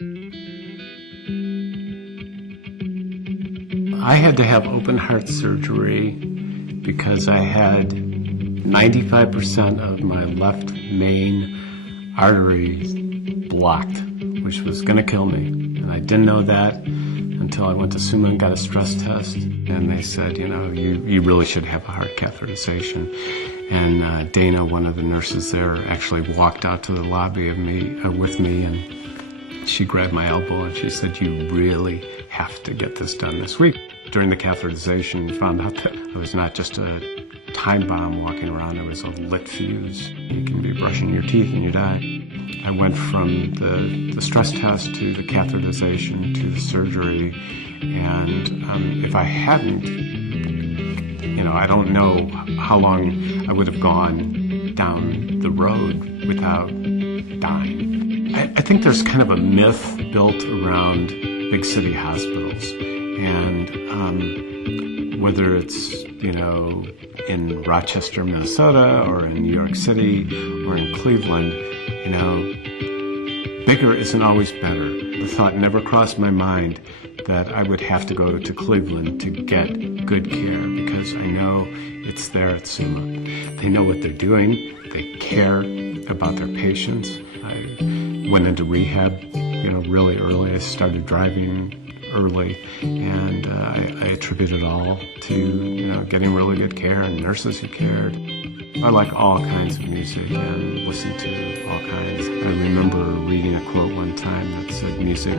I had to have open heart surgery because I had 95% of my left main arteries blocked, which was going to kill me. And I didn't know that until I went to Summa and got a stress test. And they said, you really should have a heart catheterization. And Dana, one of the nurses there, actually walked out to the lobby with me, and she grabbed my elbow and she said, "You really have to get this done this week." During the catheterization, found out that I was not just a time bomb walking around, I was a lit fuse. You can be brushing your teeth and you die. I went from the stress test to the catheterization to the surgery, and if I hadn't, I don't know how long I would have gone down the road without dying. I think there's kind of a myth built around big city hospitals, and whether it's, in Rochester, Minnesota, or in New York City, or in Cleveland, bigger isn't always better. The thought never crossed my mind that I would have to go to Cleveland to get good care, because I know it's there at Summa. They know what they're doing. They care about their patients. I went into rehab, really early. I started driving early, and I attribute it all to, getting really good care and nurses who cared. I like all kinds of music and listen to all kinds. I remember reading a quote one time that said, "Music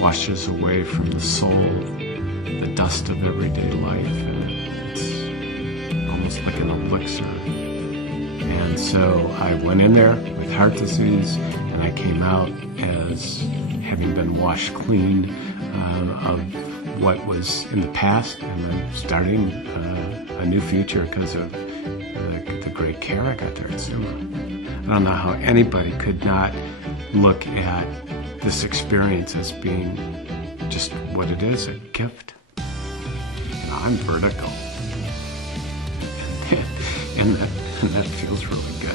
washes away from the soul the dust of everyday life, and it's almost like an elixir." And so I went in there with heart disease, and I came out as having been washed clean of what was in the past, and I'm starting a new future because of the great care I got there at Summa. I don't know how anybody could not look at this experience as being just what it is, a gift. I'm vertical, and that feels really good.